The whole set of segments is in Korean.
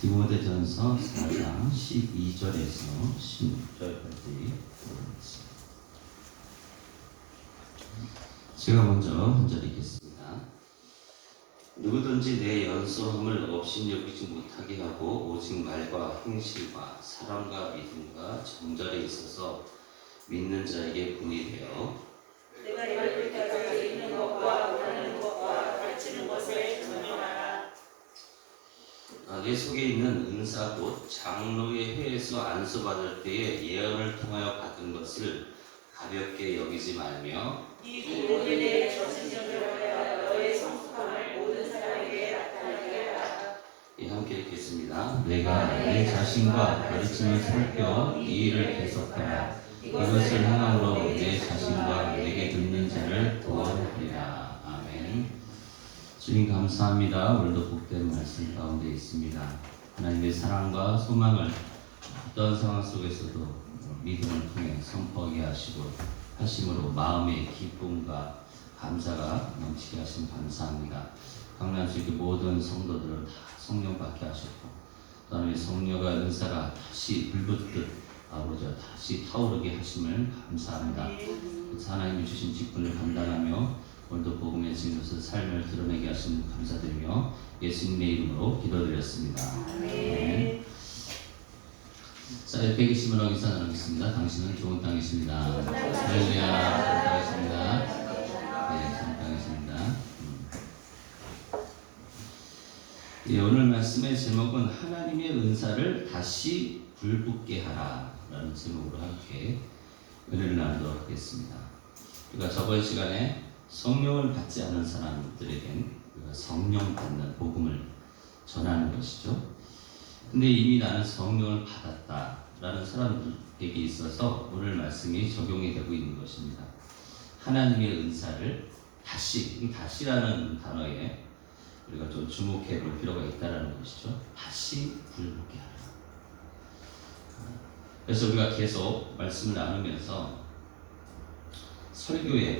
디모데전서 4장 12절에서 16절까지 제가 먼저 한 절 읽겠습니다. 누구든지 내 연소함을 업신여기지 못하게 하고 오직 말과 행실과 사랑과 믿음과 정절에 있어서 믿는 자에게 본이 되어 내가 열릴 때까지 있는 것과 원하는 것과 가르치는 것을 전념하라. 내 속에 있는 은사 곧 장로의 회에서 안수받을 때에 예언을 통하여 받은 것을 가볍게 여기지 말며 이 구원에 저신전하여 너의 성숙함을 모든 사람에게 나타나게 하라. 함께 읽겠습니다. 내가 내 자신과 가르침을 살펴 이 일을 계속하라. 이것을 행함으로 내 자신과 내게 듣는 자를 도와주리라. 아멘. 주님 감사합니다. 오늘도 복된 말씀 가운데 있습니다. 하나님의 사랑과 소망을 어떤 상황 속에서도 믿음을 통해 선포하게 하심으로 마음의 기쁨과 감사가 넘치게 하심 감사합니다. 강남시교 모든 성도들을 다 성령 받게 하셨고 그다음에 성령과 은사가 다시 불붙듯 아버지 다시 타오르게 하심을 감사합니다. 하나님이 주신 직분을 감당하며 오늘도 복음의 증거서 삶을 드러내게 하시는 감사드리며 예수님의 이름으로 기도드렸습니다. 아멘. 자, 옆에 계신 분 인사 나누겠습니다. 당신은 좋은 땅이십니다. 할렐루야, 좋은 땅이십니다. 네, 좋은 땅이십니다. 예, 오늘 말씀의 제목은 하나님의 은사를 다시 불붙게 하라 라는 제목으로 함께 은혜를 나누도록 하겠습니다. 우리가 저번 시간에 성령을 받지 않은 사람들에겐 성령 받는 복음을 전하는 것이죠. 근데 이미 나는 성령을 받았다 라는 사람들에게 있어서 오늘 말씀이 적용이 되고 있는 것입니다. 하나님의 은사를 다시라는 단어에 우리가 좀 주목해 볼 필요가 있다는 것이죠. 다시 불붙게 하라. 그래서 우리가 계속 말씀을 나누면서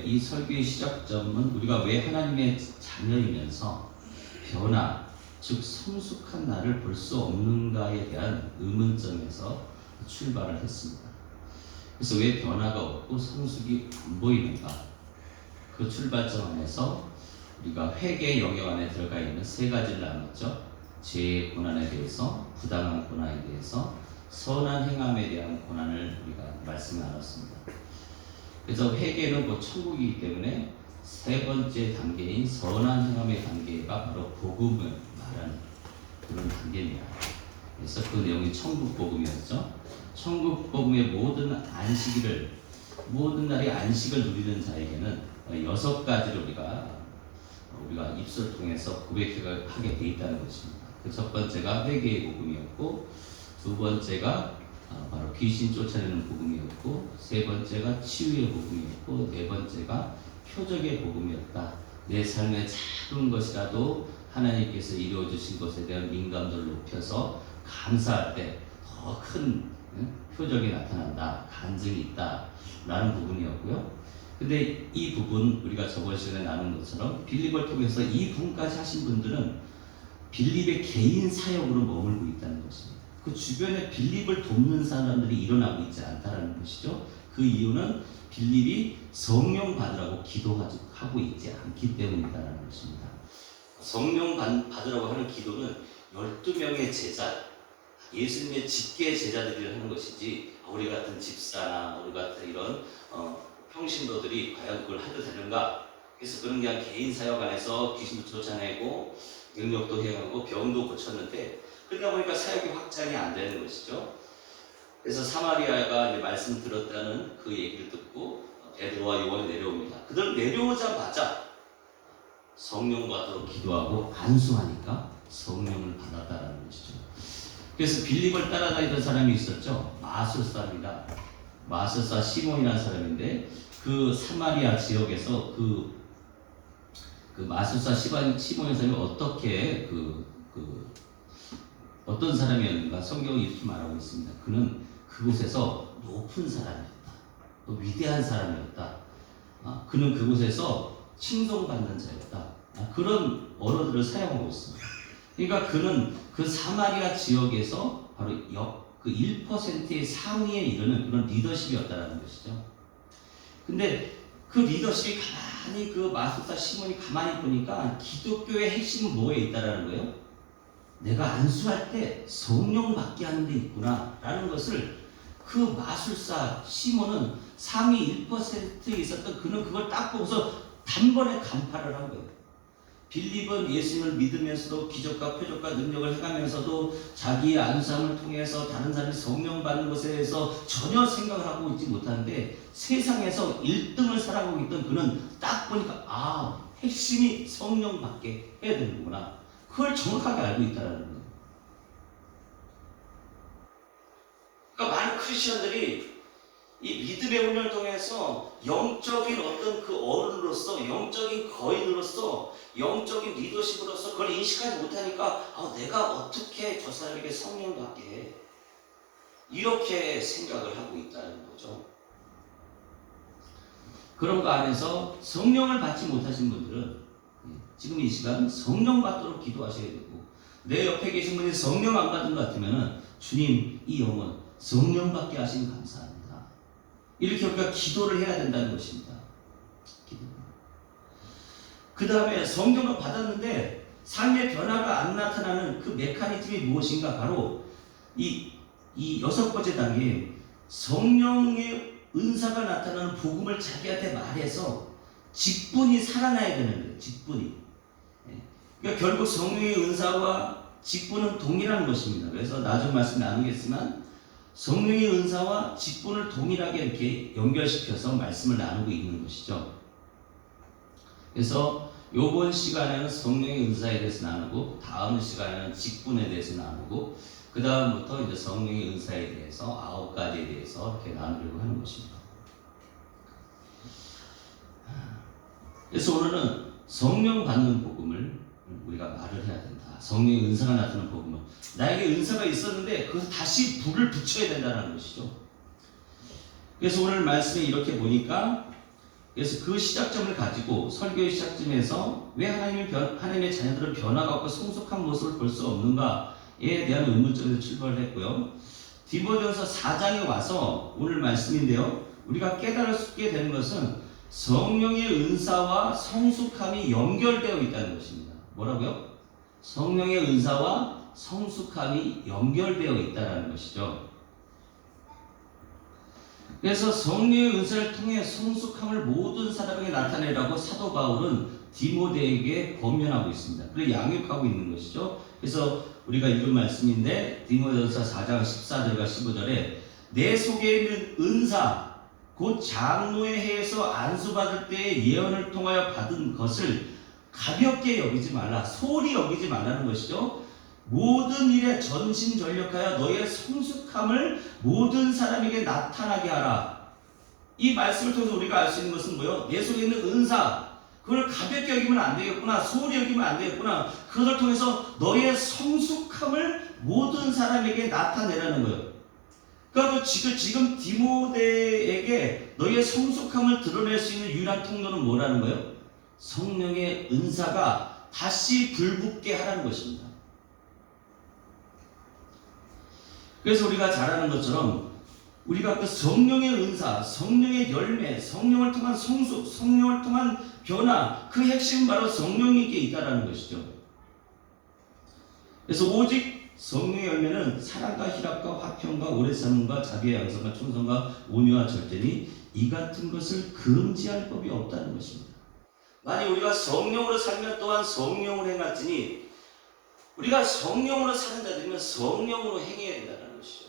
이 설교의 시작점은 우리가 왜 하나님의 자녀이면서 변화, 즉 성숙한 나를 볼 수 없는가에 대한 의문점에서 출발을 했습니다. 그래서 왜 변화가 없고 성숙이 안 보이는가? 그 출발점 안에서 우리가 회개 영역 안에 들어가 있는 세 가지를 나눴죠. 죄의 고난에 대해서, 부당한 고난에 대해서, 선한 행함에 대한 고난을 우리가 말씀 나눴습니다. 그래서 회개는 곧 천국이기 때문에 세 번째 단계인 선한 행함의 단계가 바로 복음을 말하는 그런 단계입니다. 그래서 그 내용이 천국 복음이었죠. 천국 복음의 모든 날의 안식을 누리는 자에게는 6가지를 우리가 입술을 통해서 고백하게 돼 있다는 것입니다. 그 첫 번째가 회개의 복음이었고, 두 번째가 바로 귀신 쫓아내는 복음이었고, 세 번째가 치유의 복음이었고, 네 번째가 표적의 복음이었다. 내 삶의 작은 것이라도 하나님께서 이루어주신 것에 대한 민감도를 높여서 감사할 때 더 큰 표적이 나타난다, 간증이 있다 라는 부분이었고요. 근데 이 부분 우리가 저번 시간에 나눈 것처럼 빌립을 통해서 이 부분까지 하신 분들은 빌립의 개인 사역으로 머물고 있다는 것입니다. 그 주변에 빌립을 돕는 사람들이 일어나고 있지 않다는 것이죠. 그 이유는 빌립이 성령 받으라고 기도하고 있지 않기 때문이다라는 것입니다. 성령 받으라고 하는 기도는 12명의 제자, 예수님의 직계 제자들이 하는 것이지 우리 같은 집사나 우리 같은 이런 평신도들이 과연 그걸 해도 되는가? 그래서 그런 그냥 개인 사역 안에서 귀신도 쫓아내고 능력도 행하고 병도 고쳤는데 그러다 보니까 사역이 확장이 안 되는 것이죠. 그래서 사마리아가 이제 말씀 들었다는 그 얘기를 듣고 베드로와 요한이 내려옵니다. 그들 내려오자마자 성령 받도록 기도하고 안수하니까 성령을 받았다라는 것이죠. 그래서 빌립을 따라다니던 사람이 있었죠. 마술사입니다. 마술사 시몬이라는 사람인데 그 사마리아 지역에서 그 마술사 시몬의 사람이 어떻게 어떤 사람이었는가 성경이 이렇게 말하고 있습니다. 그는 그곳에서 높은 사람이었다. 또 위대한 사람이었다. 그는 그곳에서 칭송받는 자였다. 그런 언어들을 사용하고 있습니다. 그러니까 그는 그 사마리아 지역에서 바로 그 1%의 상위에 이르는 그런 리더십이었다는 것이죠. 근데 그 리더십이 가만히 그 마술사 시몬이 가만히 보니까 기독교의 핵심은 뭐에 있다라는 거예요? 내가 안수할 때 성령 받게 하는 데 있구나 라는 것을 그 마술사 시몬은 상위 1%에 있었던 그는 그걸 딱 보고서 단번에 간파를 한 거예요. 빌립은 예수님을 믿으면서도 기적과 표적과 능력을 해가면서도 자기의 안수함을 통해서 다른 사람이 성령 받는 것에 대해서 전혀 생각을 하고 있지 못하는데 세상에서 1등을 살아가고 있던 그는 딱 보니까 핵심이 성령 받게 해야 되는구나. 그걸 정확하게 알고 있다는 거예요. 그러니까 많은 크리스천들이 이 믿음의 훈련을 통해서 영적인 어떤 그 어른으로서, 영적인 거인으로서, 영적인 리더십으로서 그걸 인식하지 못하니까 내가 어떻게 저 사람에게 성령 받게 해? 이렇게 생각을 하고 있다는 거죠. 그런 거 안에서 성령을 받지 못하신 분들은 지금 이 시간 성령 받도록 기도하셔야 되고, 내 옆에 계신 분이 성령 안 받은 것 같으면 주님, 이 영혼 성령 받게 하시니 감사합니다. 이렇게 우리가 기도를 해야 된다는 것입니다. 그 다음에 성령을 받았는데 삶의 변화가 안 나타나는 그 메커니즘이 무엇인가? 바로 이 6번째 단계, 성령의 은사가 나타나는 복음을 자기한테 말해서 직분이 살아나야 되는 거예요. 직분이. 그러니까 결국 성령의 은사와 직분은 동일한 것입니다. 그래서 나중 말씀 나누겠지만 성령의 은사와 직분을 동일하게 이렇게 연결시켜서 말씀을 나누고 있는 것이죠. 그래서 이번 시간에는 성령의 은사에 대해서 나누고, 다음 시간에는 직분에 대해서 나누고, 그 다음부터 이제 성령의 은사에 대해서 9가지에 대해서 이렇게 나누려고 하는 것입니다. 그래서 오늘은 성령 받는 복음을 우리가 말을 해야 된다. 성령의 은사가 나타나는 복음은 나에게 은사가 있었는데 그것을 다시 불을 붙여야 된다는 것이죠. 그래서 오늘 말씀에 이렇게 보니까, 그래서 그 시작점을 가지고 설교의 시작점에서 왜 하나님의 자녀들은 변화가 없고 성숙한 모습을 볼 수 없는가에 대한 의문점에서 출발을 했고요. 디모데전서 4장에 와서 오늘 말씀인데요, 우리가 깨달게 되는 것은 성령의 은사와 성숙함이 연결되어 있다는 것입니다. 뭐라고요? 성령의 은사와 성숙함이 연결되어 있다는 것이죠. 그래서 성령의 은사를 통해 성숙함을 모든 사람에게 나타내라고 사도 바울은 디모데에게 권면하고 있습니다. 그리고 양육하고 있는 것이죠. 그래서 우리가 읽은 말씀인데 디모데전서 4장 14절과 15절에 내 속에 있는 은사 곧 장로의 해에서 안수받을 때의 예언을 통하여 받은 것을 가볍게 여기지 말라, 소홀히 여기지 말라는 것이죠. 모든 일에 전심전력하여 너의 성숙함을 모든 사람에게 나타나게 하라. 이 말씀을 통해서 우리가 알 수 있는 것은 뭐예요? 내 속에 있는 은사, 그걸 가볍게 여기면 안 되겠구나, 소홀히 여기면 안 되겠구나. 그것을 통해서 너의 성숙함을 모든 사람에게 나타내라는 거예요. 그러니까 지금 디모데에게 너의 성숙함을 드러낼 수 있는 유일한 통로는 뭐라는 거예요? 성령의 은사가 다시 불붙게 하라는 것입니다. 그래서 우리가 잘 아는 것처럼 우리가 그 성령의 은사, 성령의 열매, 성령을 통한 성숙, 성령을 통한 변화, 그 핵심은 바로 성령에게 있다는 것이죠. 그래서 오직 성령의 열매는 사랑과 희락과 화평과 오래 참음과 자비의 양성과 충성과 온유와 절제니 이 같은 것을 금지할 법이 없다는 것입니다. 만약 우리가 성령으로 살면 또한 성령으로 행할지니, 우리가 성령으로 사는 자들이면 성령으로 행해야 된다는 것이죠.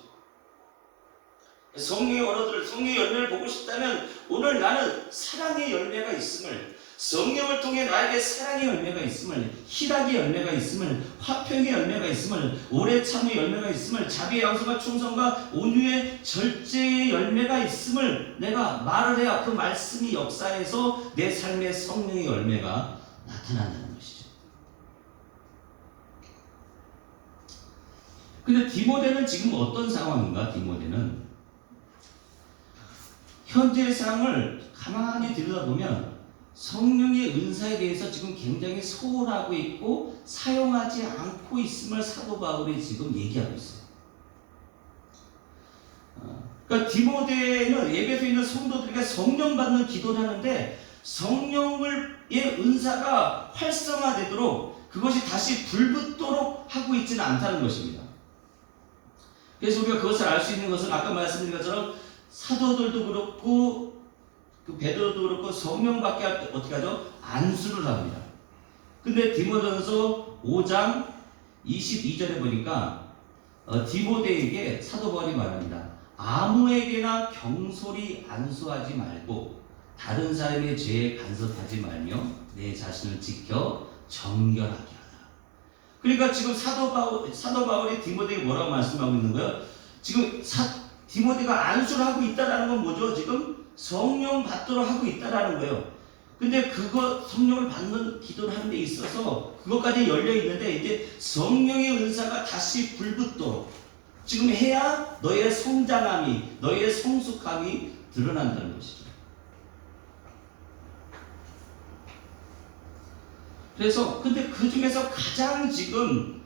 성령의 언어들을, 성령의 열매를 보고 싶다면 오늘 나는 사랑의 열매가 있음을, 성령을 통해 나에게 사랑의 열매가 있음을, 희락의 열매가 있음을, 화평의 열매가 있음을, 오래 참의 열매가 있음을, 자비의 양성과 충성과 온유의 절제의 열매가 있음을 내가 말을 해야 그 말씀이 역사해서 내 삶의 성령의 열매가 나타난다는 것이죠. 근데 디모데는 지금 어떤 상황인가? 디모데는 현재의 상황을 가만히 들여다보면 성령의 은사에 대해서 지금 굉장히 소홀하고 있고 사용하지 않고 있음을 사도 바울이 지금 얘기하고 있어요. 그러니까 디모데는 에베소에 있는 성도들에게 성령 받는 기도를 하는데 성령의 은사가 활성화되도록 그것이 다시 불붙도록 하고 있지는 않다는 것입니다. 그래서 우리가 그것을 알 수 있는 것은 아까 말씀드린 것처럼 사도들도 그렇고 그 베드로도 그렇고 성령 받게 할 때 어떻게 하죠? 안수를 합니다. 근데 디모데전서 5장 22절에 보니까 디모데에게 사도 바울이 말합니다. 아무에게나 경솔히 안수하지 말고 다른 사람의 죄에 간섭하지 말며 내 자신을 지켜 정결하게 하라. 그러니까 지금 사도 바울이 디모데에게 뭐라고 말씀하고 있는 거예요? 지금 디모데가 안수를 하고 있다는 건 뭐죠? 지금 성령 받도록 하고 있다는 거예요. 근데 그거 성령을 받는 기도를 하는 데 있어서 그것까지 열려 있는데 이제 성령의 은사가 다시 불붙도록 지금 해야 너의 성장함이, 너의 성숙함이 드러난다는 것이죠. 그래서 근데 그 중에서 가장 지금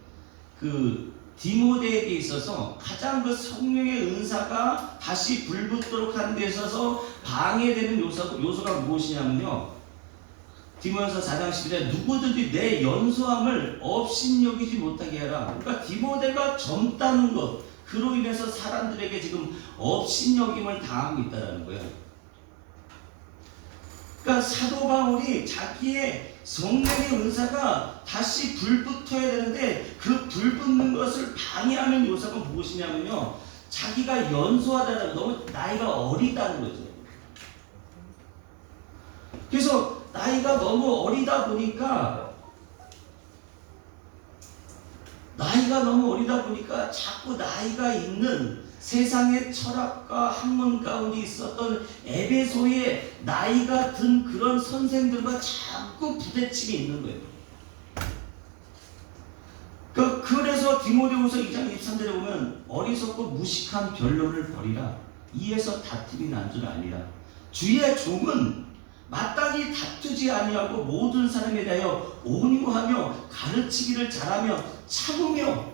그 디모데에게 있어서 가장 그 성령의 은사가 다시 불붙도록 하는 데 있어서 방해되는 요소가 무엇이냐면요. 디모데서 4장 11절에 누구든지 내 연소함을 업신여기지 못하게 하라. 그러니까 디모데가 젊다는 것, 그로 인해서 사람들에게 지금 업신여김을 당하고 있다는 거예요. 그러니까 사도 바울이 자기의 성령의 은사가 다시 불붙어야 되는데 그 불붙는 것을 방해하는 요소가 무엇이냐면요. 자기가 연소하다는, 너무 나이가 어리다는 거죠. 그래서 나이가 너무 어리다 보니까 자꾸 나이가 있는 세상의 철학과 학문 가운데 있었던 에베소의 나이가 든 그런 선생들과 자꾸 부대침이 있는 거예요. 그래서 디모데후서 2장 23절에 보면 어리석고 무식한 변론을 버리라. 이에서 다툼이 난 줄 아니라. 주의 종은 마땅히 다투지 아니하고 모든 사람에 대하여 온유하며 가르치기를 잘하며 참으며.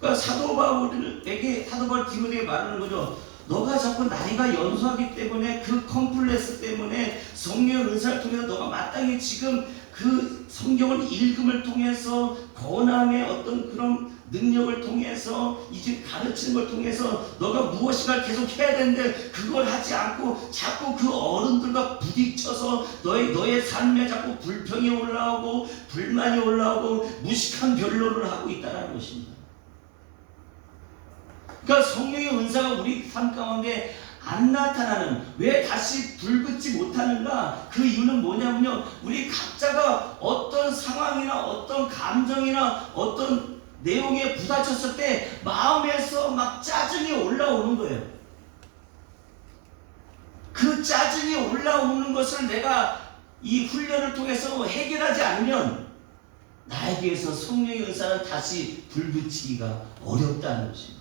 그러니까 사도 바울 디모데에게 말하는 거죠. 너가 자꾸 나이가 연소하기 때문에 그 컴플렉스 때문에 성령의 은사를 통해서 너가 마땅히 지금 그 성경을 읽음을 통해서 권함의 어떤 그런 능력을 통해서 이제 가르치는 걸 통해서 너가 무엇인가 계속 해야 되는데 그걸 하지 않고 자꾸 그 어른들과 부딪혀서 너의 삶에 자꾸 불평이 올라오고 불만이 올라오고 무식한 변론을 하고 있다는 것입니다. 그러니까 성령의 은사가 우리 삶 가운데 안 나타나는, 왜 다시 불붙지 못하는가? 그 이유는 뭐냐면요, 우리 각자가 어떤 상황이나 어떤 감정이나 어떤 내용에 부딪혔을 때 마음에서 막 짜증이 올라오는 거예요. 그 짜증이 올라오는 것을 내가 이 훈련을 통해서 해결하지 않으면 나에게서 성령의 은사는 다시 불붙이기가 어렵다는 것입니다.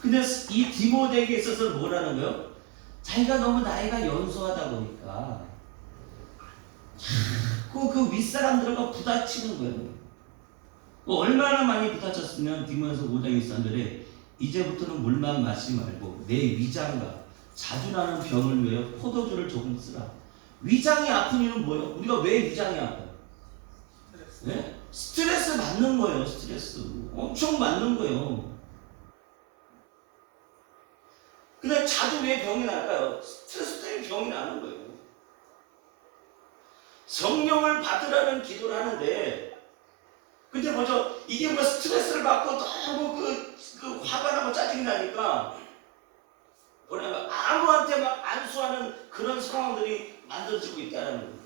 근데 이 디모데에게 있어서 뭐라는 거예요? 자기가 너무 나이가 연소하다 보니까 자꾸 그 윗사람들과 부딪히는 거예요. 얼마나 많이 부딪혔으면 디모데서 5장 23절에 이제부터는 물만 마시지 말고 내 위장과 자주 나는 병을 위하여 포도주를 조금 쓰라. 위장이 아픈 이유는 뭐예요? 우리가 왜 위장이 아파요? 네? 스트레스 받는 거예요. 스트레스 엄청 받는 거예요. 근데 자주 왜 병이 날까요? 스트레스 때문에 병이 나는 거예요. 성령을 받으라는 기도를 하는데, 근데 먼저 이게 뭐 스트레스를 받고 너무 그 화가 나고 짜증이 나니까 뭐냐면 아무한테 막 안수하는 그런 상황들이 만들어지고 있다는 거예요.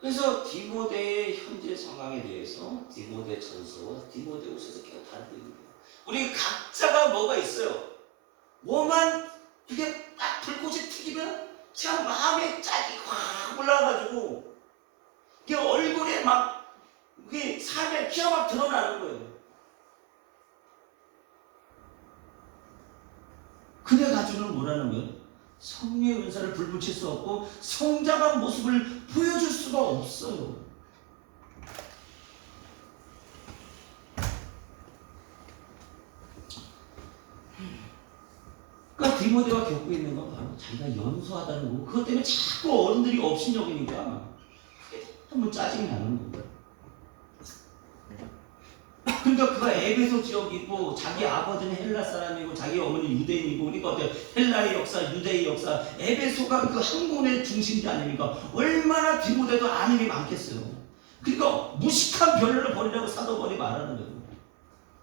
그래서 디모데의 현재 상황에 대해서 디모데 전서와 디모데후서에서 계속 다루고 있는 거예요. 우리 각자가 뭐가 있어요. 뭐만 그게 딱 불꽃이 튀기면 그냥 마음에 짝이 확 올라와가지고 이게 얼굴에 막 그게 삶의 피가 막 드러나는 거예요. 그대 가지고는 뭐라는 거예요? 성령의 은사를 불붙일 수 없고 성장한 모습을 보여줄 수가 없어요. 그러니까 디모데가 겪고 있는 건 바로 자기가 연소하다는 거고, 그것 때문에 자꾸 어른들이 업신여기니까 그게 너무 짜증이 나는 거예요. 그러니까 그가 에베소 지역이고 자기 아버지는 헬라 사람이고 자기 어머니 유대인이고, 그러니까 어때요? 헬라의 역사, 유대의 역사, 에베소가 그 학문의 중심지 아닙니까? 얼마나 디모데도 아는 게 많겠어요. 그러니까 무식한 변론을 버리라고 사도 바울이 말하는 거예요.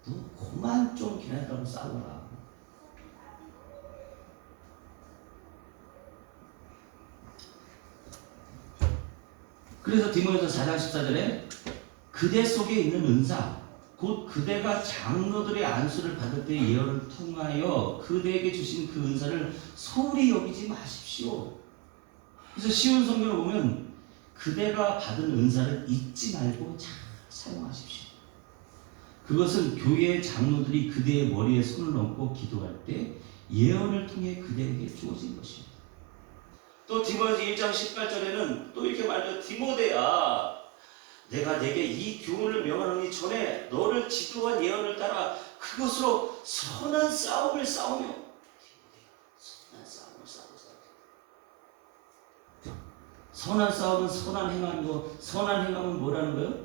너 그만 좀 걔네들하고 싸워라. 그래서 디모데서 4장 14절에 그대 속에 있는 은사, 곧 그대가 장로들의 안수를 받을 때 예언을 통하여 그대에게 주신 그 은사를 소홀히 여기지 마십시오. 그래서 쉬운 성경을 보면 그대가 받은 은사를 잊지 말고 잘 사용하십시오. 그것은 교회의 장로들이 그대의 머리에 손을 얹고 기도할 때 예언을 통해 그대에게 주어진 것입니다. 또 디모데서 1장 18절에는 또 이렇게 말해요. 디모데야, 내가 내게 이 교훈을 명하노니 전에 너를 지도한 예언을 따라 그것으로 선한 싸움을 싸우며, 선한 싸움을 선한 싸움은 선한 행함이고, 선한 행함은 뭐라는 거예요?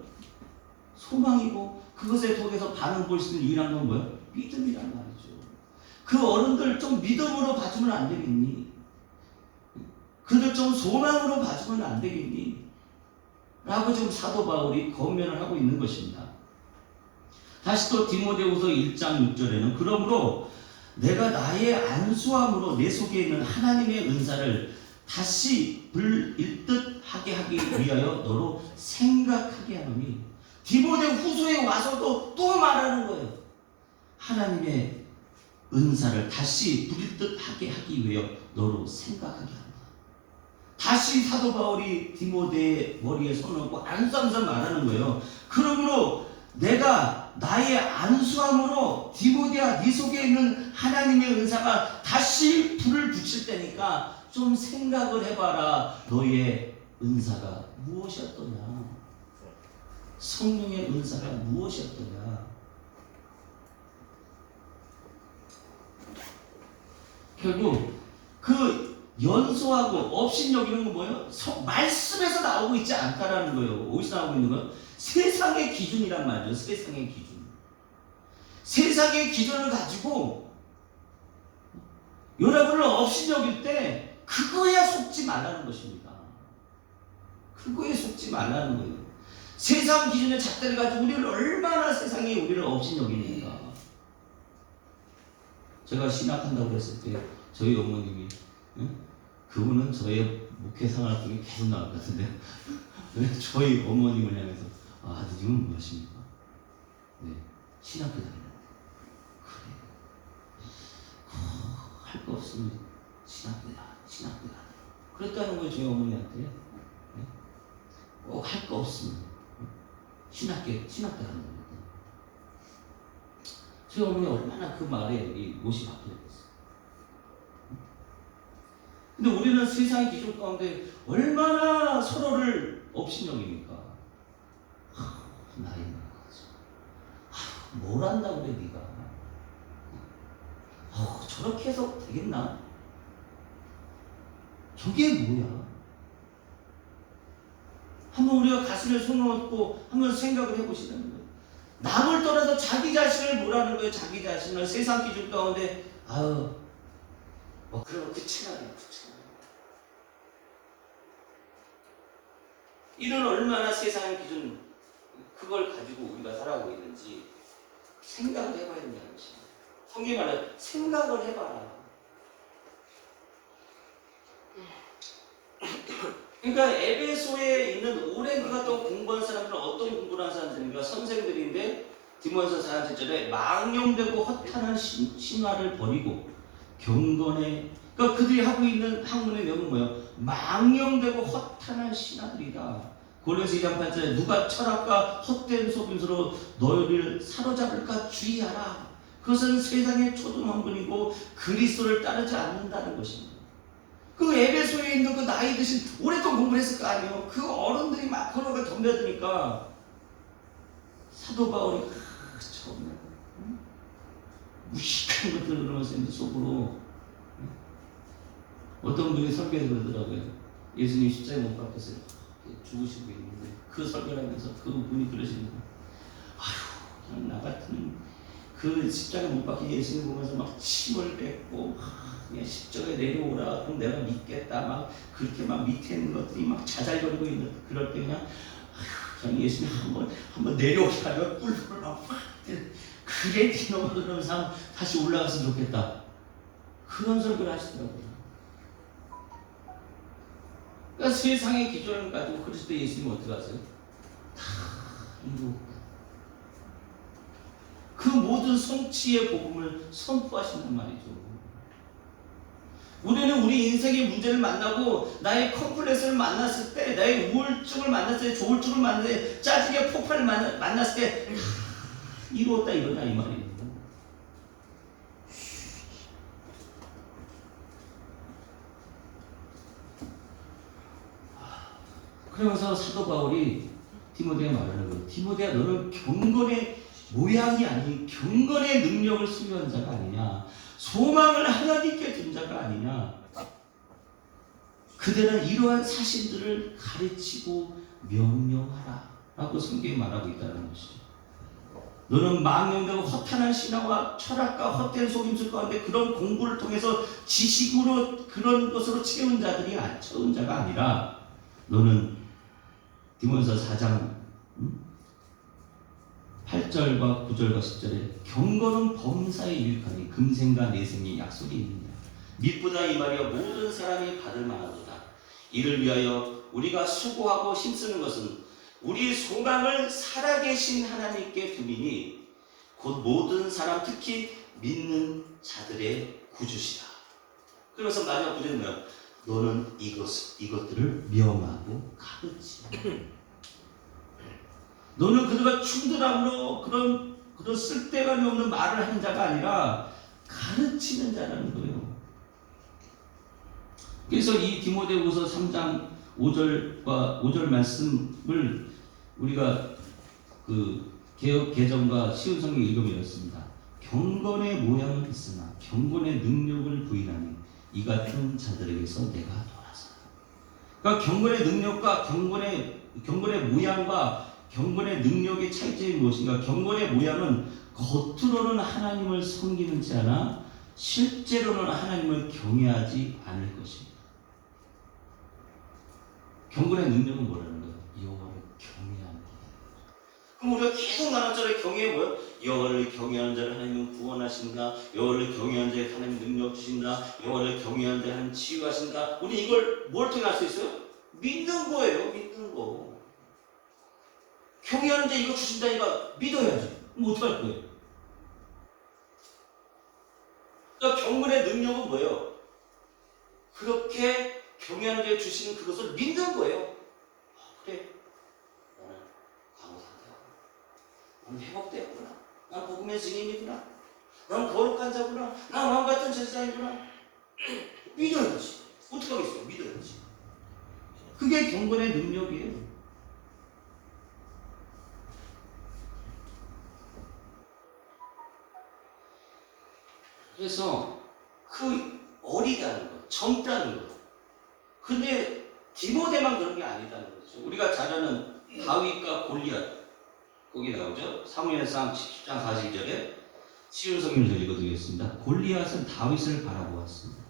소망이고, 그것에 통해서 반응 볼 수 있는 유일한 건 뭐예요? 믿음이란 말이죠. 그 어른들 좀 믿음으로 봐주면 안 되겠니? 그들 좀 소망으로 봐주면 안 되겠니? 라고 지금 사도 바울이 권면을 하고 있는 것입니다. 다시 또 디모데후서 1장 6절에는 그러므로 내가 나의 안수함으로 내 속에 있는 하나님의 은사를 다시 불일듯하게 하기 위하여 너로 생각하게 하노니, 디모데후서에 와서도 또 말하는 거예요. 하나님의 은사를 다시 불일듯하게 하기 위하여 너로 생각하게 한다. 다시 사도 바울이 디모데의 머리에 손을 얹고 안수하면서 말하는 거예요. 그러므로 내가 나의 안수함으로 디모데야, 네 속에 있는 하나님의 은사가 다시 불을 붙일 때니까 좀 생각을 해봐라. 너의 은사가 무엇이었더냐? 성령의 은사가 무엇이었더냐? 결국 그 연소하고 업신여기는 건 뭐예요? 말씀에서 나오고 있지 않다라는 거예요. 어디서 나오고 있는 거예요? 세상의 기준이란 말이에요. 세상의 기준. 세상의 기준을 가지고 여러분을 업신여길 때 그거에 속지 말라는 것입니다. 그거에 속지 말라는 거예요. 세상 기준의 잣대를 가지고 우리를 얼마나 세상이 우리를 업신여기니까. 제가 신학한다고 했을 때 저희 어머님이, 응? 그분은 저의 목회 생활 중에 계속 나올 것 같은데 저희 어머님을 향해서 아드님은 뭐 하십니까? 네, 신학교 다니는데. 그래, 할 거 없으면 신학교다. 그랬다는 거예요. 저희 어머니한테. 네? 꼭 할 거 없으면 신학교 가는 겁니다. 저희 어머니 얼마나 그 말에 이 못이 박혀있어요. 근데 우리는 세상의 기준 가운데 얼마나 서로를 업신여기니까. 나이 먹어가지고 뭘 한다고 그래 네가. 저렇게 해서 되겠나? 저게 뭐야? 한번 우리가 가슴에 손을 얹고 한번 생각을 해보시는 거예요. 남을 떠나서 자기 자신을 뭐라는 거예요? 자기 자신을 세상 기준 가운데 그러면 그 체납이야. 이런 얼마나 세상의 기준 그걸 가지고 우리가 살아가고 있는지 생각을 해봐야 된다는 것입니다. 성경이 말하는 생각을 해봐라. 그러니까 에베소에 있는 오랜 기간 동안 공부한 사람들은 어떤 공부를 한 사람들입니까? 선생들인데 디모데서 4장 7절에 망령되고 허탄한 신화를 버리고 경건에, 그러니까 그들이 하고 있는 학문의 내용은 뭐예요? 망령되고 허탄한 신화들이다. 고린도서 2장 8절에 누가 철학과 헛된 속임수로 너희를 사로잡을까 주의하라. 그것은 세상의 초등학문이고 그리스도를 따르지 않는다는 것입니다. 그 에베소에 있는 그 나이 드신 오랫동안 공부를 했을 거 아니에요. 그 어른들이 막 그러고 덤벼드니까 사도 바울이 처음에 무식한 것들을 그러면서 이제 속으로 어떤 분이 설교에 그러더라고요. 예수님 십자가에 못 박혀서 죽으시고 있는데 그 설교를 하면서 그 분이 그러시는 거예요. 아휴, 그냥 나 같은 그 십자가에 못 박힌 예수님 보면서 막 침을 뱉고 그냥 십자가에 내려오라 그럼 내가 믿겠다 막 그렇게 막 밑에 있는 것들이 막 자잘거리고 있는 그럴 때 그냥 그냥 예수님 한번 내려오게 하면 꿀꿀 막 그래 디노마 그러면서 다시 올라갔으면 좋겠다. 그런 설교를 하시더라고요. 그러니까 세상의 기준을 가지고 그리스도 예수님 어떻게 하세요? 다 이루었다. 그 모든 성취의 복음을 선포하신단 말이죠. 우리는 우리 인생의 문제를 만나고 나의 컴플렉스를 만났을 때, 나의 우울증을 만났을 때, 조울증을 만났을 때, 짜증의 폭발을 만났을 때 이루었다 이거다 이 말이에요. 그러면서 사도 바울이 디모데에 말하는 거예요. 디모데야 너는 경건의 모양이 아닌 경건의 능력을 소유한 자가 아니냐. 소망을 하나님께 둔 자가 아니냐. 그대는 이러한 사실들을 가르치고 명령하라 라고 성경에 말하고 있다는 것이죠. 너는 망령되고 허탄한 신화와 철학과 헛된 속임수 가운데 그런 공부를 통해서 지식으로 그런 것으로 채운 자가 아니라 너는 디모데서 4장 8절과 9절과 10절에 경건은 범사에 유익하니 금생과 내생의 약속이 있느냐. mit보다 이 말이여 모든 사람이 받을 만하도다. 이를 위하여 우리가 수고하고 힘쓰는 것은 우리 소망을 살아계신 하나님께 두미니 곧 모든 사람 특히 믿는 자들의 구주시라. 그러면서 마지막 구절은 뭐야? 너는 이것들을 명하고 가르치라. 너는 그들과 충돌함으로 그런 쓸데감이 없는 말을 하는 자가 아니라 가르치는 자라는 거예요. 그래서 이 디모데후서 3장 5절 말씀을 우리가 그 개정과 쉬운 성경 읽으면 이렇습니다. 경건의 모양은 있으나 경건의 능력을 부인하니 이 같은 자들에게서 내가 돌아서라. 그러니까 경건의 능력과 경건의 모양과 경건의 능력의 차이점이 무엇인가? 경건의 모양은 겉으로는 하나님을 섬기는 지 않아 실제로는 하나님을 경외하지 않을 것입니다. 경건의 능력은 뭐라는 거예요? 여호와를 경외하는 거예요. 그럼 우리가 계속 나눈 자를 경외해 뭐예요? 여호와를 경외하는 자를 하나님은 구원하신다. 여호와를 경외하는 자에 하나님 능력 주신다. 여호와를 경외하는 자를 하나님 치유하신다. 우리 이걸 뭘 통해 할 수 있어요? 믿는 거예요. 믿는 거. 경외하는 자 이거 주신다니까 믿어야지. 그럼 어떡할 거예요? 그러니까 경건의 능력은 뭐예요? 그렇게 경외하는 자에 주시는 그것을 믿는 거예요. 그래, 나는 강호 상태야. 나는 회복되었구나. 난 복음의 증인이구나. 난 거룩한 자구나. 난 왕같은 제사장이구나. 믿어야지. 어떻게 하겠어요? 믿어야지. 그게 경건의 능력이에요. 그래서 그 어리다는 것, 젊다는 것. 근데 디모데만 그런 게 아니다는 거죠. 우리가 잘 아는 다윗과 골리앗 거기 나오죠. 사무엘상 10장 42절에 쉬운 성경을 저 읽어드리겠습니다. 골리앗은 다윗을 바라보았습니다.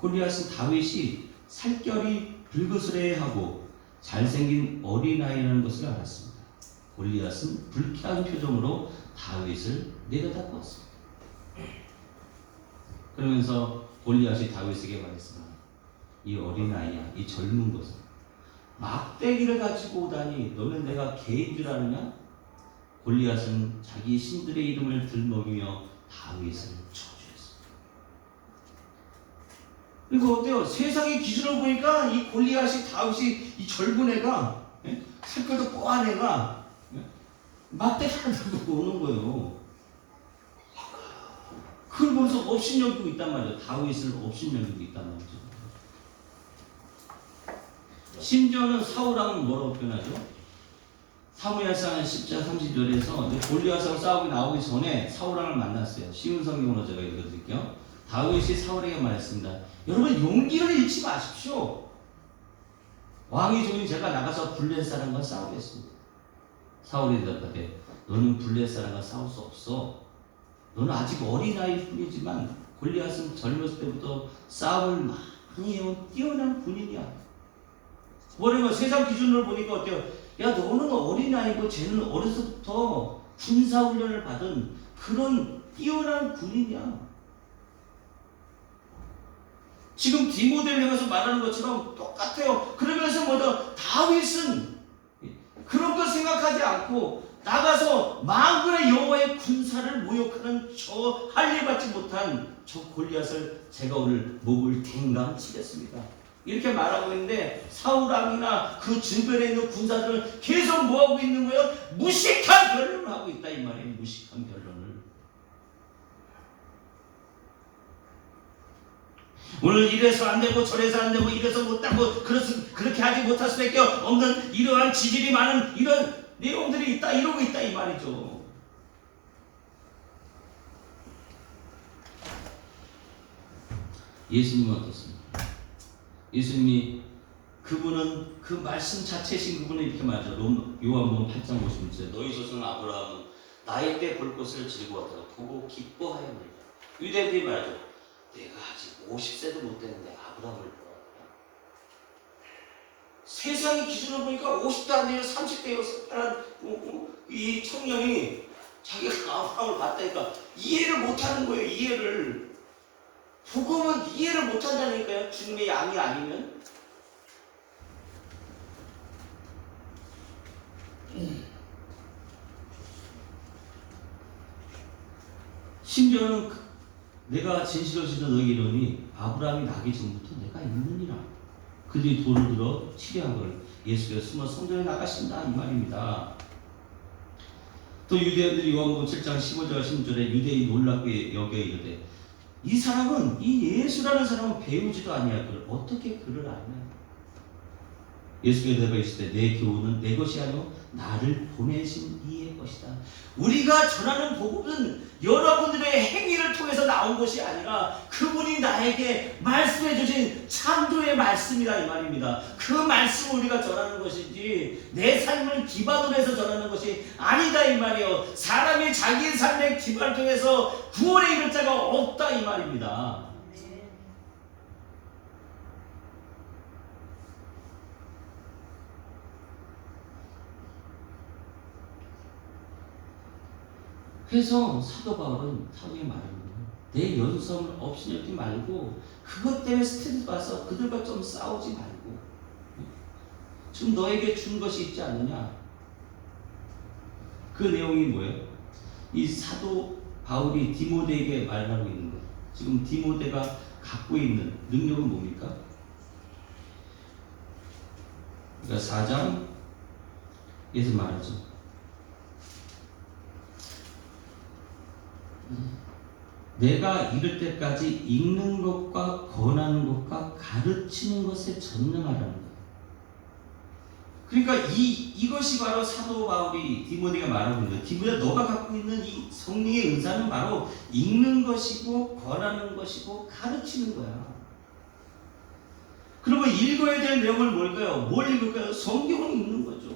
골리앗은 다윗이 살결이 불그스레하고 잘생긴 어린아이라는 것을 알았습니다. 골리앗은 불쾌한 표정으로 다윗을 내려다보았습니다. 그러면서 골리앗이 다윗에게 말했습니다. 이 어린아이야, 이 젊은 것은 막대기를 가지고 오다니 너는 내가 개인 줄 아느냐? 골리앗은 자기 신들의 이름을 들먹이며 다윗을 저주했습니다. 그리고 어때요? 세상의 기준으로 보니까 이 골리앗이 다윗이 이 젊은 애가 색깔도 뽀한 애가 막대기 하나 들고 오는 거예요. 그걸 보면서 업신여기고 있단 말이에요. 다윗을 업신여기고 있단 말이죠. 심지어는 사울왕은 뭐라고 표현하죠? 사무엘상 10장 30절에서 골리앗하고 싸우기 나오기 전에 사울왕을 만났어요. 쉬운 성경으로 제가 읽어드릴게요. 다윗이 사울에게 말했습니다. 여러분 용기를 잃지 마십시오. 왕이 좋으니 제가 나가서 블레셋 사람과 싸우겠습니다. 사울이 대답하되 너는 블레셋 사람과 싸울 수 없어. 너는 아직 어린아이일 뿐이지만 골리앗은 젊었을 때부터 싸움을 많이 해온 뛰어난 군인이야. 뭐냐면 세상 기준으로 보니까 어때요? 야 너는 어린아이고 쟤는 어려서부터 군사훈련을 받은 그런 뛰어난 군인이야. 지금 디모데를 향해서 말하는 것처럼 똑같아요. 그러면서 뭐죠? 다윗은 그런 거 생각하지 않고 나가서 만군의 여호와의 군사를 모욕하는 저 할례받지 못한 저 골리앗을 제가 오늘 목을 댕강치겠습니다. 이렇게 말하고 있는데 사울왕이나 그 주변에 있는 군사들은 계속 뭐하고 있는 거예요? 무식한 변론을 하고 있다 이 말이에요. 무식한 변론을. 오늘 이래서 안 되고 저래서 안 되고 이래서 못하고 그렇게 하지 못할 수밖에 없는 이러한 지질이 많은 이런 내용들이 있다 이러고 있다 이 말이죠. 예수님은 어떻습니까? 예수님이 그분은 그 말씀 자체신 그분은 이렇게 말하죠. 요한복음 8장 50절 너희 조상 아브라함은 나의 때 볼 것을 즐거워하다가 보고 기뻐하였느니라. 유대인들이 말하죠. 내가 아직 50세도 못 됐는데 아브라함을 보았다. 세상의 기준으로 보니까 50도 안 되는 30대의 색깔한 이 청년이 자기가 아브라함을 봤다니까 이해를 못하는 거예요. 이해를. 복음은 이해를 못한다니까요. 주님의 양이 아니면. 심지어는 내가 진실로 진실로 너에게 이르노니 아브라함이 나기 전부터 내가 있느니라. 그들이 돌을 들어 치려한 것을 예수께서 숨어 성전에 나가신다 이 말입니다. 또 유대인들이 요한복음 7장 15절 16절에 유대인이 놀랍게 여겨 이르되 이 사람은 이 예수라는 사람은 배우지도 아니하거늘 어떻게 그를 아냐. 예수께서 대답하시되 내 교훈은 내 것이 아니오 나를 보내신 이의 것이다. 우리가 전하는 복음은 여러분들의 행위를 통해서 나온 것이 아니라 그분이 나에게 말씀해 주신 창조의 말씀이다 이 말입니다. 그 말씀을 우리가 전하는 것이지 내 삶을 기반으로 해서 전하는 것이 아니다 이 말이에요. 사람이 자기의 삶의 기반을 통해서 구원에 이를 자가 없다 이 말입니다. 그래서 사도 바울은 사도에 말하는 거예요. 내 연성을 업신여기지 말고 그것 때문에 스트레스 받아서 그들과 좀 싸우지 말고 지금 너에게 준 것이 있지 않느냐. 그 내용이 뭐예요? 이 사도 바울이 디모데에게 말하고 있는 거예요. 지금 디모데가 갖고 있는 능력은 뭡니까? 그러니까 4장에서 말하죠. 내가 이를 때까지 읽는 것과 권하는 것과 가르치는 것에 전능하라는 거예요. 그러니까 이것이 바로 사도 바울이 디모데가 말하고 있는 거예요. 디모데야 너가 갖고 있는 이 성령의 은사는 바로 읽는 것이고 권하는 것이고 가르치는 거야. 그러면 읽어야 될 내용을 뭘까요? 뭘 읽을까요? 성경을 읽는 거죠.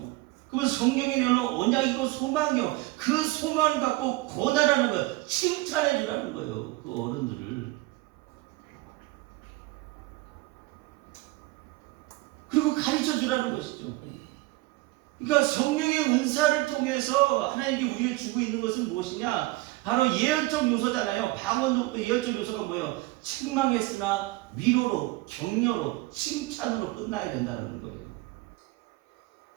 그러면 성경의 내용은 언약이고 소망이요. 그 소망을 갖고 권하라는 거예요. 칭찬해 주라는 거예요. 그 어른들을. 그리고 가르쳐 주라는 것이죠. 그러니까 성령의 은사를 통해서 하나님께 우리에게 주고 있는 것은 무엇이냐? 바로 예언적 요소잖아요. 방언도 예언적 요소가 뭐예요? 책망했으나 위로로, 격려로, 칭찬으로 끝나야 된다는 거예요.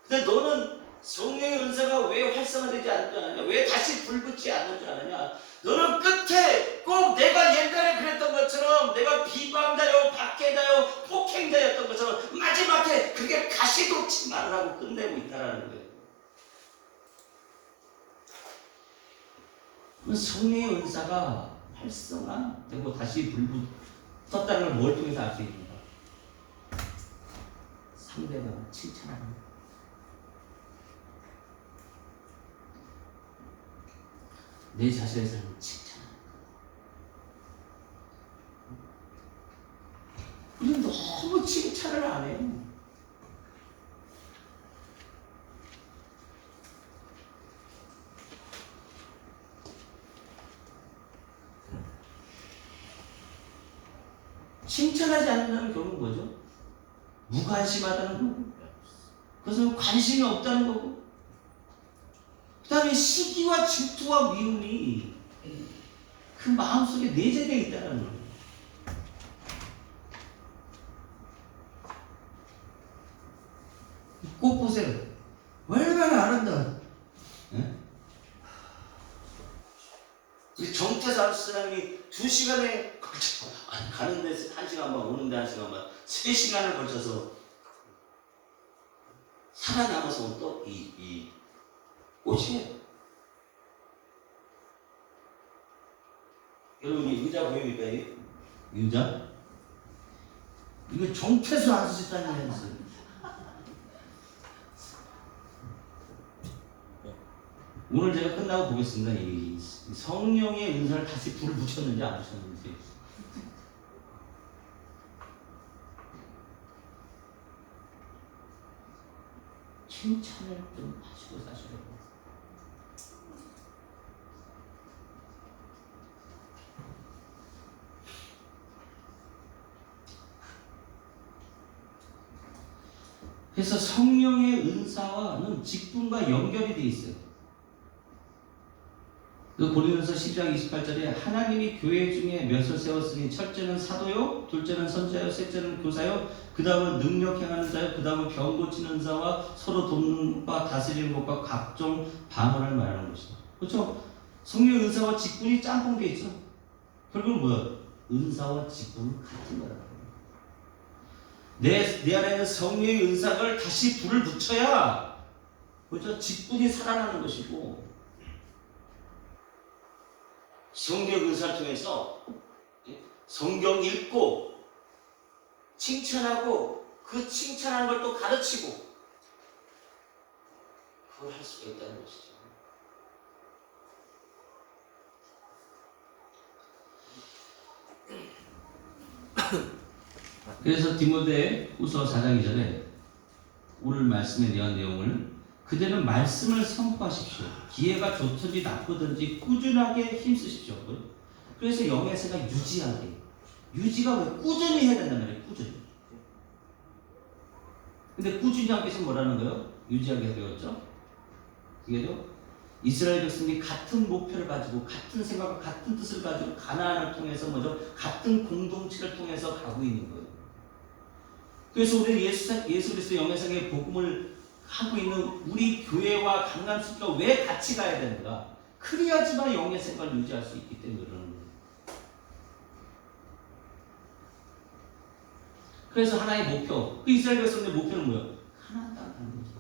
근데 너는 성령의 은사가 왜 활성화되지 않는 줄 아느냐? 왜 다시 불붙지 않는 줄 아느냐? 너는 끝에 꼭 내가 옛날에 그랬던 것처럼 것처럼 내가 비방자요, 박해자요, 폭행자였던 것처럼 마지막에 그게 가시돋치말을 하고 끝내고 있다라는 거예요. 성령의 은사가 활성화되고 다시 불붙었다는 걸 뭘 통해서 알 수 있는가? 상대방을 칭찬하는 거예요. 내 자신의 삶을 칭찬하는 거예요. 우리는 너무 칭찬을 안 해요. 칭찬하지 않는다는 결국은 뭐죠? 무관심하다는 거고, 그것은 관심이 없다는 거고, 그 다음에 시기와 질투와 미움이 그 마음속에 내재되어 있다는 거예요. 꼭 보세요. 얼마나 아름다워. 네? 정태산 스님이 2시간에 걸쳐 가는 데 1시간 반, 오는 데 1시간 반, 3시간을 걸쳐서 살아남아서 온 또 이 꽃이에요. 여러분 이 의자 보입니까? 이 의자? 이거 정태수 안 쓰셨다는 얘기였어요. 오늘 제가 끝나고 보겠습니다. 이 성령의 은사를 다시 불을 붙였는지 안 붙였는지. 칭찬을 좀 하시고 사셔야 돼요. 그래서 성령의 은사와는 직분과 연결이 되어 있어요. 그 고린도서 10장 28절에 하나님이 교회 중에 몇을 세웠으니 첫째는 사도요, 둘째는 선지자요, 셋째는 교사요, 그 다음은 능력 행하는 자요, 그 다음은 병 고치는 은사와 서로 돕는 것과 다스리는 것과 각종 방언을 말하는 것이다. 그렇죠? 성령의 은사와 직분이 짬뽕되어 있죠. 결국은 뭐야? 은사와 직분은 같은 거라고. 내 안에는 성령의 은사를 다시 불을 붙여야 그렇죠? 직분이 살아나는 것이고, 성령 은사를 통해서 성경 읽고 칭찬하고 그 칭찬하는 걸 또 가르치고 그걸 할 수가 있다는 것이죠. 그래서 디모데후서 4장 2절에 오늘 말씀에 대한 내용을 그대는 말씀을 선포하십시오. 기회가 좋든지 나쁘든지 꾸준하게 힘쓰십시오. 그래서 영의 생각 유지하게. 유지가 왜? 꾸준히 해야 된단 말이에요. 꾸준히. 근데 꾸준히 하기 위해서 뭐라는 거예요? 유지하게 배웠죠? 그게도 이스라엘 백성이 같은 목표를 가지고 같은 생각과 같은 뜻을 가지고 가나안을 통해서 뭐죠? 같은 공동체를 통해서 가고 있는 거예요. 그래서 우리는 예수 그리스도 영예성의 복음을 하고 있는 우리 교회와 강남수교가 왜 같이 가야 되는가? 그래야지만 영의 생각을 유지할 수 있기 때문에 그러는 거예요. 그래서 하나의 목표, 그 이스라엘 백성의 목표는 뭐예요? 하나님 땅 가는 거죠.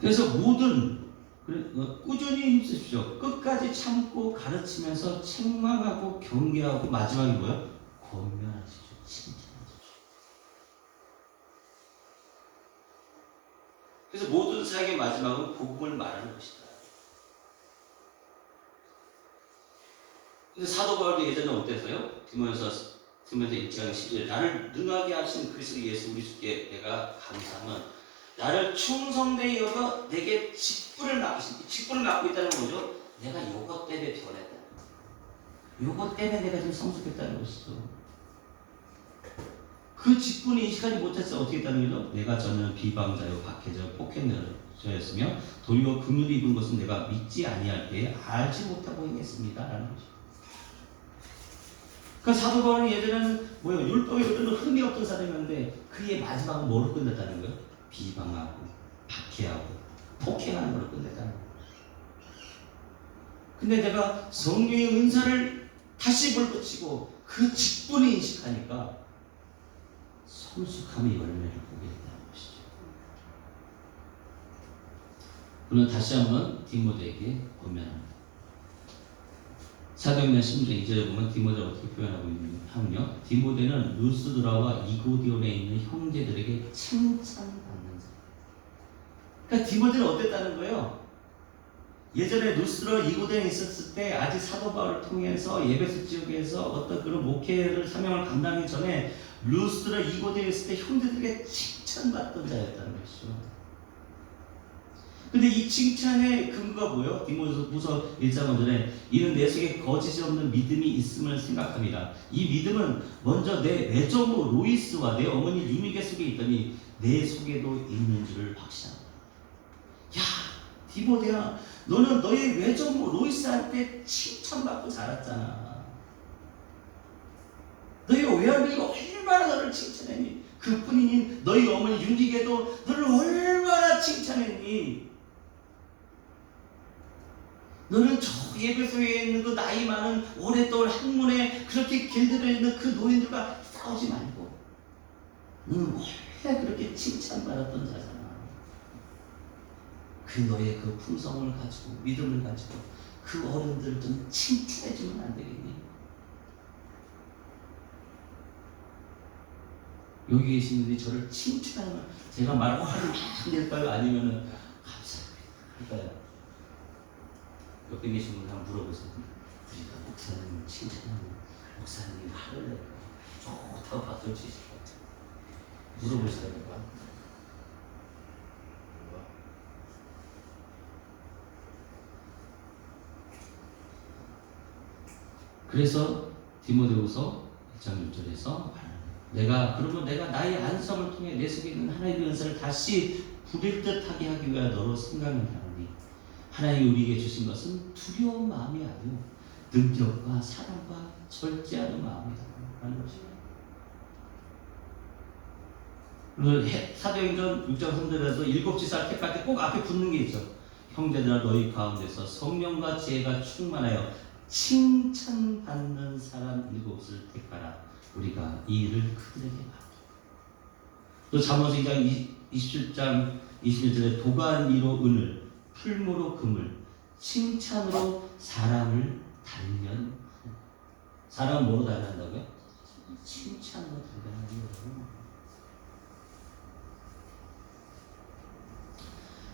그래서 꾸준히 힘쓰십시오. 끝까지 참고 가르치면서 책망하고 경계하고 마지막에 뭐야? 권면하십시오. 칭찬하십시오. 그래서 모든 사역의 마지막은 복음을 말하는 것이다. 근데 사도 바울도 예전에 어땠어요? 디모데서 1장 10절에 나를 능하게 하신 그리스도 예수 우리 주께 내가 감사함은 나를 충성되이 여겨 내게 직분을 맡기신, 직분을 맡고 있다는 거죠. 내가 요것 때문에 변했다. 요것 때문에 내가 지금 성숙했다는 것이죠. 그 직분을 인식하지 못해서 어떻게 했다는 거죠? 내가 저는 비방자요, 박해자요, 폭행자였으며 도리어 긍휼이 입은 것은 내가 믿지 아니할 때에 알지 못하고 행했습니다. 라는 거죠. 그 사도 바울은 예전에는 뭐예요? 율법에 어떤 흠이 없던 사람이었는데 그의 마지막은 뭐로 끝냈다는 거예요? 비방하고 박해하고 폭행하는 걸로 끝냈다는 거예요. 근데 내가 성령의 은사를 다시 불붙이고 그 직분을 인식하니까 성숙함의 열매를 보게 된다는 것이죠. 그러면 다시 한번 디모데에게 권면합니다. 사도행전 16장 2절에 보면 디모데를 어떻게 표현하고 있냐면요. 디모데는 루스드라와 이고디온에 있는 형제들에게 칭찬받는 자. 그러니까 디모데는 어땠다는 거예요? 예전에 루스드라 이고디온에 있었을 때 아직 사도 바울을 통해서 예배소 지역에서 어떤 그런 목회를 사명을 감당하기 전에 루스드라 이고디온에 있을 때 형제들에게 칭찬받던 자였다는 것이죠. 근데 이 칭찬의 근거가 뭐예요? 디모데후서 1장 5절에 이는 내 속에 거짓이 없는 믿음이 있음을 생각합니다. 이 믿음은 먼저 내 외조모 로이스와 내 어머니 유미게 속에 있더니 내 속에도 있는 줄을 확신합니다. 야, 디모데야, 너는 너의 외조모 로이스한테 칭찬받고 자랐잖아. 너희 외할머니가 얼마나 너를 칭찬했니? 그뿐이니 너희 어머니 유미게도 너를 얼마나 칭찬했니? 너는 저 예배소에 있는 그 나이 많은 오랫동안 학문에 그렇게 길들여 있는 그 노인들과 싸우지 말고 너는 원래 그렇게 칭찬받았던 자잖아. 그 너의 그 품성을 가지고 믿음을 가지고 그 어른들 좀 칭찬해주면 안 되겠니? 여기 계신 분들이 저를 칭찬하면 제가 말을 화를 막 낼까요? 아니면은 감사합니다 할까요? 옆에 계신 분들 한번 물어보세요. 우리가 목사님을 칭찬하면 목사님이 화를 낼까? 좋다고 박수 치실 것 같아요. 물어보시라니까. 그래서 디모데후서 1장 6절에서 그러면 내가 나의 안성을 통해 내 속에 있는 하나님의 은사를 다시 부릴 듯하게 하기 위하여 너로 생각을 하노니 하나님이 우리에게 주신 것은 두려운 마음이 아니요 능력과 사랑과 절제하는 마음이다 라는 것입니다. 사도행전 6장 3절에서 일곱 지사를 택할 때 꼭 앞에 붙는 게 있죠. 형제들아 너희 가운데서 성령과 지혜가 충만하여 칭찬받는 사람 7을 택하라. 우리가 이 일을 그들에게 맡기라. 또 잠언서 2장 27장 21절에 도가니로 은을 풀무로 금을 칭찬으로 사람을 단련하라. 사람은 뭐로 단련한다고요? 칭찬으로 단련하는 거예요.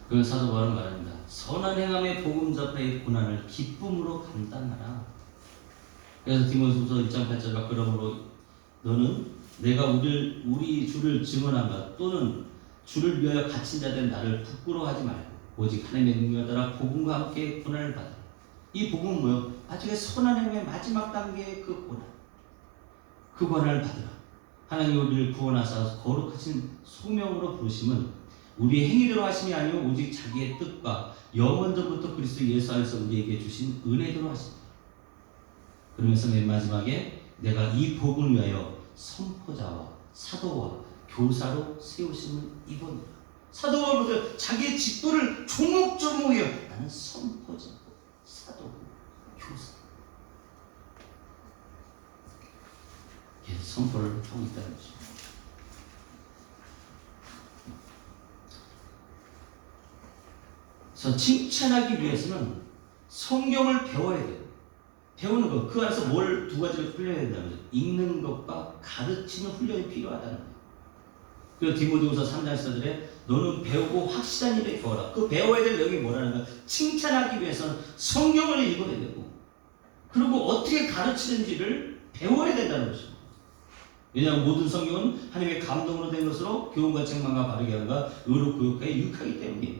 그 사도 바울은 말합니다. 선한 행함의 복음 전파의 고난을 기쁨으로 감당하라. 그래서 디모데후서 1장 8절과 그러므로 너는 내가 우리 주를 증언한가 또는 주를 위하여 갇힌 자된 나를 부끄러워하지 말고 오직 하나님의 능력에 따라 복음과 함께 고난을 받으라. 이 복음은 뭐예요? 나중에 선한 행함의 마지막 단계의 그 고난, 그 고난을 받으라. 하나님이 우리를 구원하사 거룩하신 소명으로 부르심은 우리의 행위대로 하심이 아니요 오직 자기의 뜻과 영원전부터 그리스도 예수 안에서 우리에게 주신 은혜대로 하십니다. 그러면서 맨 마지막에 내가 이 복음을 위하여 선포자와 사도와 교사로 세우심을 입었노라. 사도가 보세요. 자기의 직분을 조목조목해요. 나는 선포자고 사도고 교사. 계속 선포를 하고 있다는 것입니다. 그래서 칭찬하기 위해서는 성경을 배워야 돼요. 배우는 것, 그 안에서 뭘 두 가지를 훈련해야 된다는 거죠. 읽는 것과 가르치는 훈련이 필요하다는 거예요. 그래서 디모데후서 3장 14절에 너는 배우고 확실한 일에 배워라. 그 배워야 될 내용이 뭐라는 거야? 칭찬하기 위해서는 성경을 읽어야 되고 그리고 어떻게 가르치는지를 배워야 된다는 것입니다. 왜냐하면 모든 성경은 하나님의 감동으로 된 것으로 교훈과 책망과 바르게 함과 의로 교육하여 유익하기 때문이에요.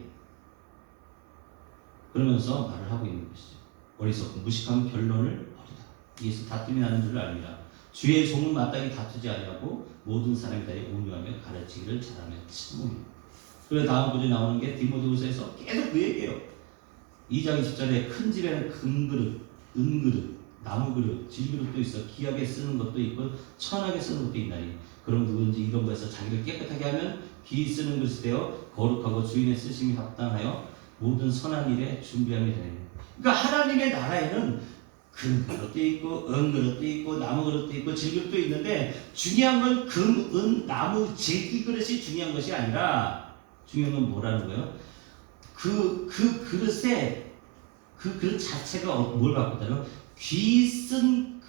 그러면서 말을 하고 있는 것이죠. 어리석고 무식한 변론을 버리라. 이에서 다툼이 나는 줄을 압니다. 주의 종은 마땅히 다투지 아니하고 모든 사람이 다 온유하며 가르치기를 잘하며 친구입니다. 그래서 다음 구절에 나오는 게 디모데후서에서 계속 그 얘기예요. 2장 20절에 큰 집에는 금그릇, 은그릇, 나무그릇, 질그릇도 있어 귀하게 쓰는 것도 있고 천하게 쓰는 것도 있나니 그럼 누구든지 이런 것에서 자기를 깨끗하게 하면 귀히 쓰는 것이 되어 거룩하고 주인의 쓰심이 합당하여 모든 선한 일에 준비함이 되는 그러니까 하나님의 나라에는 금 그릇도 있고 은 그릇도 있고 나무 그릇도 있고 질그릇도 있는데 중요한 건 금, 은, 나무, 질기 그릇이 중요한 것이 아니라 중요한 건 뭐라는 거예요? 그 그릇에 그 그릇 자체가 뭘 갖고 있다면 귀 쓴